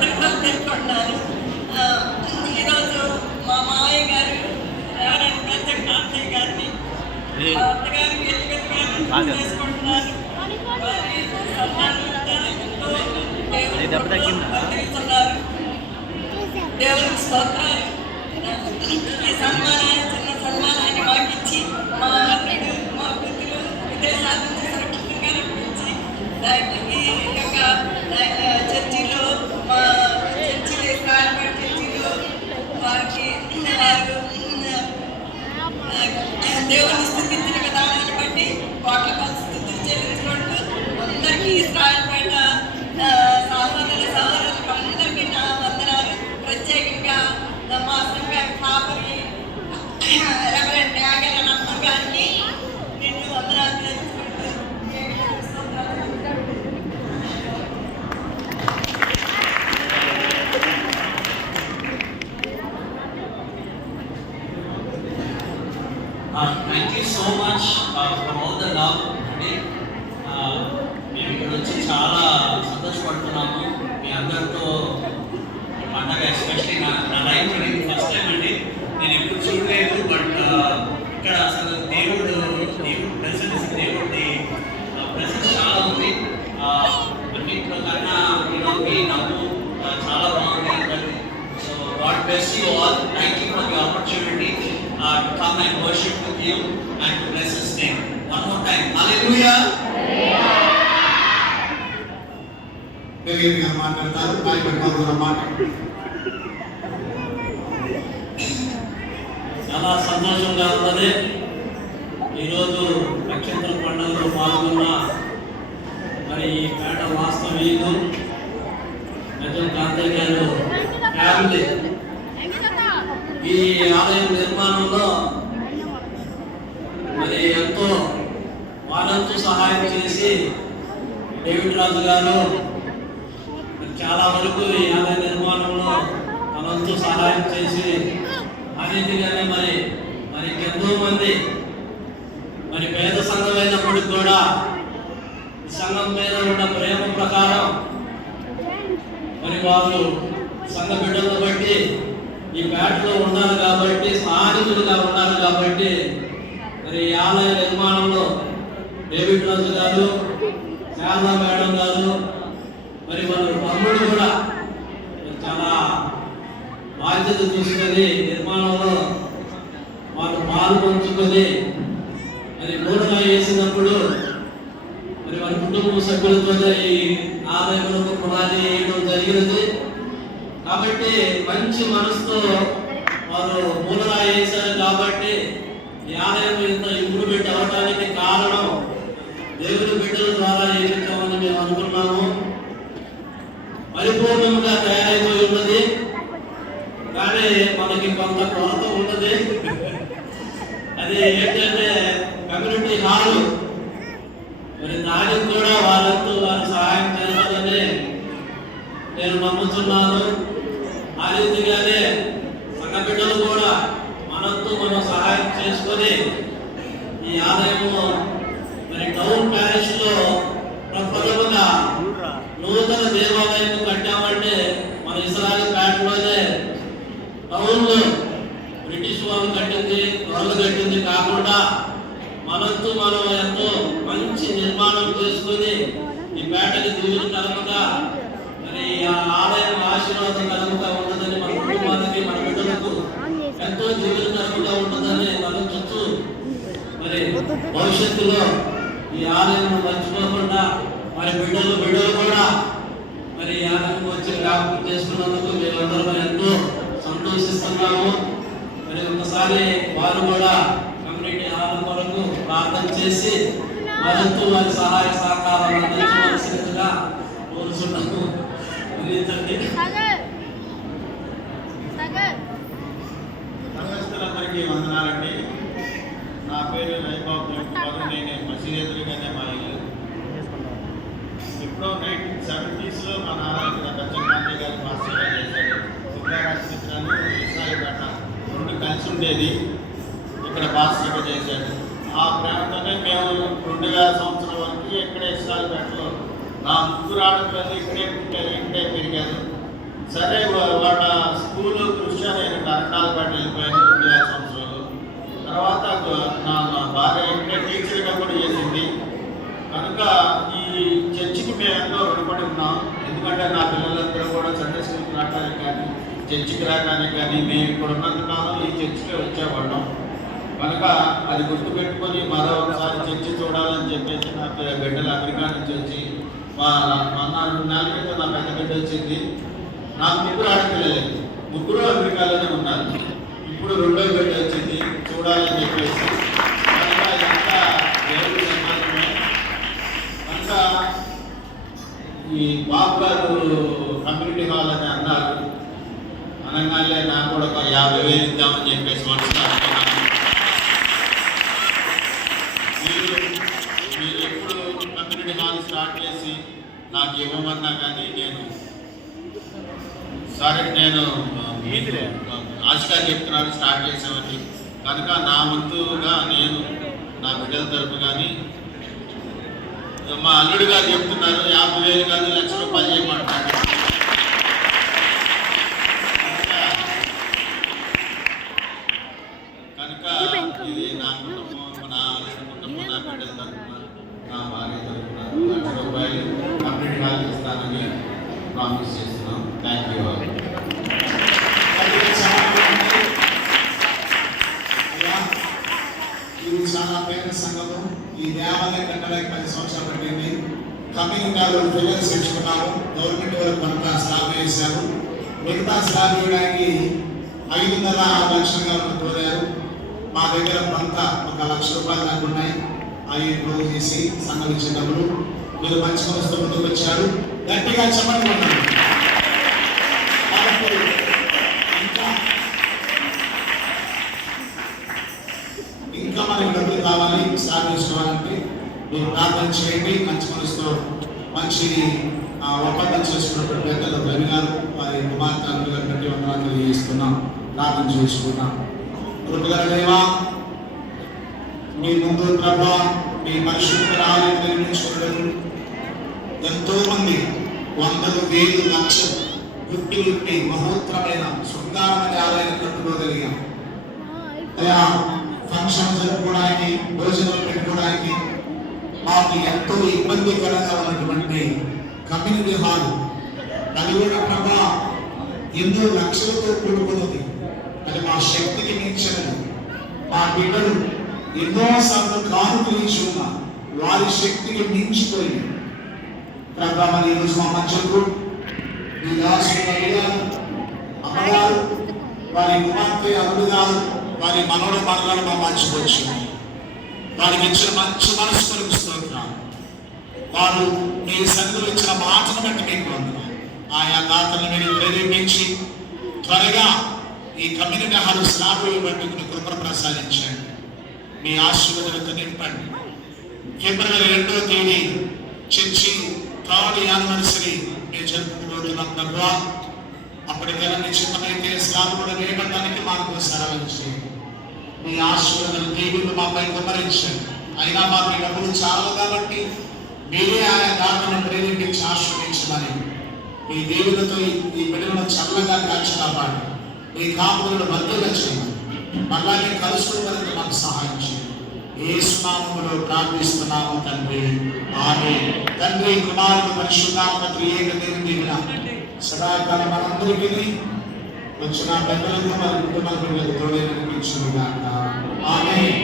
కృతజ్ఞతలు తెలుపుకుంటున్నాను. ఈరోజు మా మామయ్య గారు రేవరెండ్ ప్రత్యేక కాంతయ్య గారిని మా అత్తగారు ఎలిజబెత్ గారిని చేసుకుంటున్నారు. వారి సంతానంతో దేవుడు దేవుడికి స్తోత్రాలు. ఈ సన్మానాన్ని చిన్న సన్మానాన్ని మాకు ఇచ్చి మా అల్లుడు మా కూతురు విదేశాల నుంచి సురక్షితంగా రప్పించి ఈ యొక్క చర్చిలో మా చర్చిలో ఇస్రాయల్పేట చర్చిలో వారికి దేవుని స్థుతించిన విధానాన్ని బట్టి కోట్ల కొద్ది స్థుతులు చెల్లించుకుంటూ అందరికీ ఇస్రాయల్పేట సహోదరులకు అందరికీ నా వందనాలు. ప్రత్యేకంగా మా సంఘ కాపరి రెవరెండ్ త్యాగల నమ్మ గారికి నేను వందనాలు తెలుసుకుంటూ thank you so much for all the love అండి. మేము ఇక్కడ వచ్చి చాలా సంతోషపడుతున్నాము మీ అందరితో పండగ. ఎస్పెషలీ నా లైఫ్ అనేది ఫస్ట్ టైం అండి. నేను ఎప్పుడు చూడలేదు. బట్ ఇక్కడ అసలు దేవుడి ప్రెసెన్స్, దేవుడి ప్రెసెన్స్ చాలా ఉంది. అన్నింటిలో కన్నా మీ నవ్వు చాలా బాగుంది. So God bless you all. Thank you for the opportunity to come and worship with you and to bless His name. One more time. Hallelujah. తెలియదు మాట్లాడతారు. చాలా సంతోషంగా ఉన్నది. ఈరోజు నక్షత్ర పండుగలో పాల్గొన్న మరి ఈ పేట వాస్తవీయులు నిజం కాంతయ్య గారు ఫ్యామిలీ ఈ ఆలయం నిర్మాణంలో మరి ఎంతో వాళ్ళంతా సహాయం చేసి డేవిడ్ రాజు గారు చాలా వరకు ఈ ఆలయ నిర్మాణంలో తనంతో సహాయం చేసి అన్నింటిగానే మరి ఎంతో మంది మరి పేద సంఘం అయినప్పటికి కూడా ఈ సంఘం మీద ఉన్న ప్రేమ ప్రకారం మరి వారు సంఘ బిడ్డలను బట్టి ఈ పేటలో ఉన్నారు కాబట్టి, స్థానికులుగా ఉన్నారు కాబట్టి మరి ఆలయ నిర్మాణంలో డేవిడ్ రాజు గారు, శారదా మేడం గారు, మరి వాళ్ళ తమ్ముడు కూడా చాలా బాధ్యత తీసుకొని నిర్మాణంలో వాళ్ళు పాలు పంచుకొని మరి మూడగా వేసినప్పుడు మరి వారి కుటుంబ సభ్యులతో ఈ ఆలయంలో పునాది వేయడం జరిగినది. కాబట్టి మంచి మనసుతో వారు మూలరాయి వేశారు. కాబట్టి ఈ ఆలయం ఇంత ఇంప్రూవ్మెంట్ అవ్వడానికి కారణం దేవుని బిడ్డల ద్వారా ఏమిచ్చామని మేము అనుకున్నాము. పరిపూర్ణంగా తయారైపోయి ఉన్నది. కానీ మనకి కొంత కొరత ఉన్నది. అది ఏంటంటే కమ్యూనిటీ హాల్. మరి దానికి కూడా వాళ్ళంతా వారు సహాయం చేస్తారని నేను నమ్ముతున్నాను. ఆ రీతిగానే సంఘ బిడ్డలు కూడా మనతో మనం సహాయం చేసుకొని ఈ ఆలయము మరి టౌన్ ప్యారిష్ లో ప్రప్రథమంగా నూతన దేవాలయం కట్టామంటే మన ఇస్రాయల్పేటలోనే టౌన్ లో బ్రిటిష్ వాళ్ళు కట్టింది కాకుండా మనతో మనం ఎంతో మంచి నిర్మాణం చేసుకొని ఈ పేటకి దీవులు కలపగా మరి ఆ ఆలయం ఆశీర్వాదం కలుగుతా ఉన్నదని మన కుటుంబానికి, మన బిడ్డలకు ఎంతో దీవులకరంగా ఉంటుందని ఆలోచించు మరి భవిష్యత్తులో ఈ ఆలయం మర్చిపోకుండా మరి బిడ్డలు కూడా మరి ఈ ఆలయం వచ్చి జ్ఞాపకం చేసుకున్నందుకు మేమందరం ఎంతో సంతోషిస్తున్నాము. మరి ఒకసారి వారు కూడా కమ్యూనిటీ హాల్ కొరకు ప్రార్థన చేసి మరింత వారి సహాయ సహకారాలు అందించవలసిందిగా కోరుతున్నాము. సంఘస్థులందరికీ వందనాలండి. నా పేరు రైబాబు. నేను మసీదుగానే మా ఇల్లు. ఎప్పుడో 1970s మా నారాయణ దచ్చకాంతి గారు పాస్టర్గా చేశాడు. శుక్రరాజమిత్రాన్ని ఇస్రాయల్పేట రెండు కలిసి ఉండేది. ఇక్కడ పాస్టర్గా చేశాడు. ఆ ప్రాంతంలో మేము 2000 సంవత్సరం వరకు ఇక్కడే ఇస్రాయల్పేటలో నా ముగ్గురు ఆడపిల్లలు ఇక్కడే పుట్టారు, ఇక్కడే పెరిగారు. సరే వాళ్ళ స్కూల్ క్రిస్టియన్ అయిన కర్ణాటక వెళ్ళిపోయాను 2 సంవత్సరాలు. తర్వాత నా భార్య ఇంటే టీచర్గా కూడా చేసింది. కనుక ఈ చర్చికి మేము ఎంతో రుణపడి ఉన్నాం. ఎందుకంటే నా పిల్లలందరూ కూడా సండే స్కూల్కి రావడానికి కానీ చర్చికి రావడానికి కానీ మేము ఇక్కడ ఉన్నంత కాలం ఈ చర్చికే వచ్చేవాళ్ళం. కనుక అది గుర్తుపెట్టుకొని మరో ఒకసారి చర్చి చూడాలని చెప్పేసి నా బిడ్డలు అమెరికా నుంచి వచ్చి మా 2 నెలల క్రితం నా పెద్ద బిడ్డ వచ్చింది. నాకు 3 ఆడపిల్లలు, 3 అమెరికాలోనే ఉన్నారు. ఇప్పుడు 2వ బిడ్డ వచ్చింది చూడాలని చెప్పేసి. కనుక ఎంత దేవుడి సంపాదనే. కనుక ఈ బాబు గారు కమ్యూనిటీ హాల్ అని అన్నారు. అనగానే నాకు కూడా ఒక 50,000 ఇద్దామని చెప్పేసి మీరు ఎప్పుడు కమ్యూనిటీ హాల్ స్టార్ట్ చేసి నాకు ఇవ్వమన్నా కానీ నేను ఆశగా చెప్తున్నాను స్టార్ట్ చేసామని. కనుక నా వంతుగా నేను నా బిడ్డల తరపు కానీ మా అల్లుడు గారు చెప్తున్నారు 50,000 కాదు ₹1,00,000 చేయమంటారు. కనుక ఇది నా కుటుంబం, నా కుటుంబం, నా బిడ్డల తరపున, నా భార్య తరపున ₹1,00,000 కంప్లీట్ హాల్ ఇస్తానని ప్రామిస్ చేస్తున్నాం. Thank you. ఇది చాలా పేద సంఘము. ఈ దేవాలయం కట్టడానికి 10 సంవత్సరాలు పట్టింది. కమ్యూనిటీలో ఫిగర్స్ తెచ్చుకున్నాము. గవర్నమెంట్ వరకు కొంత స్లాబ్ వేశారు. మిగతా స్లాబ్ వేయడానికి 5.5-6 లక్షలుగా కోరారు. మా దగ్గర కొంత ₹1,00,000 దాకా ఉన్నాయి. అవి క్లోజ్ చేసి సంఘం ఇచ్చినప్పుడు మీరు మంచి మనసుతో ముందుకు వచ్చారు. గట్టిగా చెప్పండి. ఇంకా మనకి డబ్బులు కావాలి స్టార్ట్ చేసుకోవాలంటే మీరు ప్రార్థన చేయండి. మంచి మనసుతో మంచి ఒప్పందం చేసుకున్నప్పుడు పెద్దలు రవి గారు వారి కుమార్తె గారు బట్టి వందనాలు తెలియజేస్తున్నాం. ప్రార్థన చేసుకున్నాం. కృపగల దేవా, మీ ముందు ప్రభా మీ పరిశుద్ధ ఆలయం నిర్మించుకున్నారు. ఎంతో మంది 100,000 లక్షలు గుట్టి మహోత్తరమైన శృంగారమైన ఆలయం కట్టుకోగలిగాం. ఫంక్షన్ జరుపుకోవడానికి, భోజనాలు పెట్టుకోవడానికి మాకు ఎంతో ఇబ్బందికరంగా ఉన్నటువంటి కమ్యూనిటీ హాల్ కలిగిన ప్రభా ఎన్నో లక్షలతో కూడుకున్నది. అది మా శక్తికి మించినది. మా బిడ్డలు ఎన్నోసార్లు కానుకలించి ఉన్న వారి శక్తికి మించిపోయి ప్రభా మరి ఈరోజు మా మధ్యకు మీ దాసులు అమ్మగారు వారి కుమార్తె అల్లుగారు వారి మనోడ మనలను మా మర్చిపోవచ్చు. వారికి ఇచ్చిన మంచి మనసు కొరకు స్తోత్రాలు. వారు మీ సన్నిధిలో ఇచ్చిన మాటను బట్టి మీకు వందనాలు. ఆయా దాతలను మీరు ప్రేరేపించి త్వరగా ఈ కమ్యూనిటీ హాల్ స్లాబులు బట్టి కృపను ప్రసాదించండి. మీ ఆశీర్వాదాలతో నింపండి. ఫిబ్రవరి 2వ తేదీ చర్చి 3rd యానివర్సరీ మేము జరుపుకోబోతున్నాం ప్రభా. అప్పటికైనా నిశ్చితమైతే స్లాబ్ కూడా వేయబడడానికి మాకు సరళం చేయండి. మీ ఆశీర్వాదాలు దేవుళ్ళు మాపై కుమరించండి. అయినా మాకు డబ్బులు చాలు కాబట్టి మీరే ఆయా దాతలను ప్రేరేపించి ఆశ్రయించమని మీ దేవులతో ఈ బిడ్డలను చల్లగా కాచి కాపాడి మీ కాపులను మధ్యగా చేయండి. మళ్ళా మీ కలుసుకోవడానికి మాకు సహాయం చేయండి. యేసు నామములో ప్రార్థిస్తున్నాము తండ్రి. ఆమేన్. తండ్రి కుమారుడు పరిశుద్ధాత్మ త్రియేక దేవుని దీవెన సదాకాలం మనందరికీ వచ్చిన పెద్దలకు మరి కుటుంబాలకు తోడే నడిపించును గాక. ఆమేన్.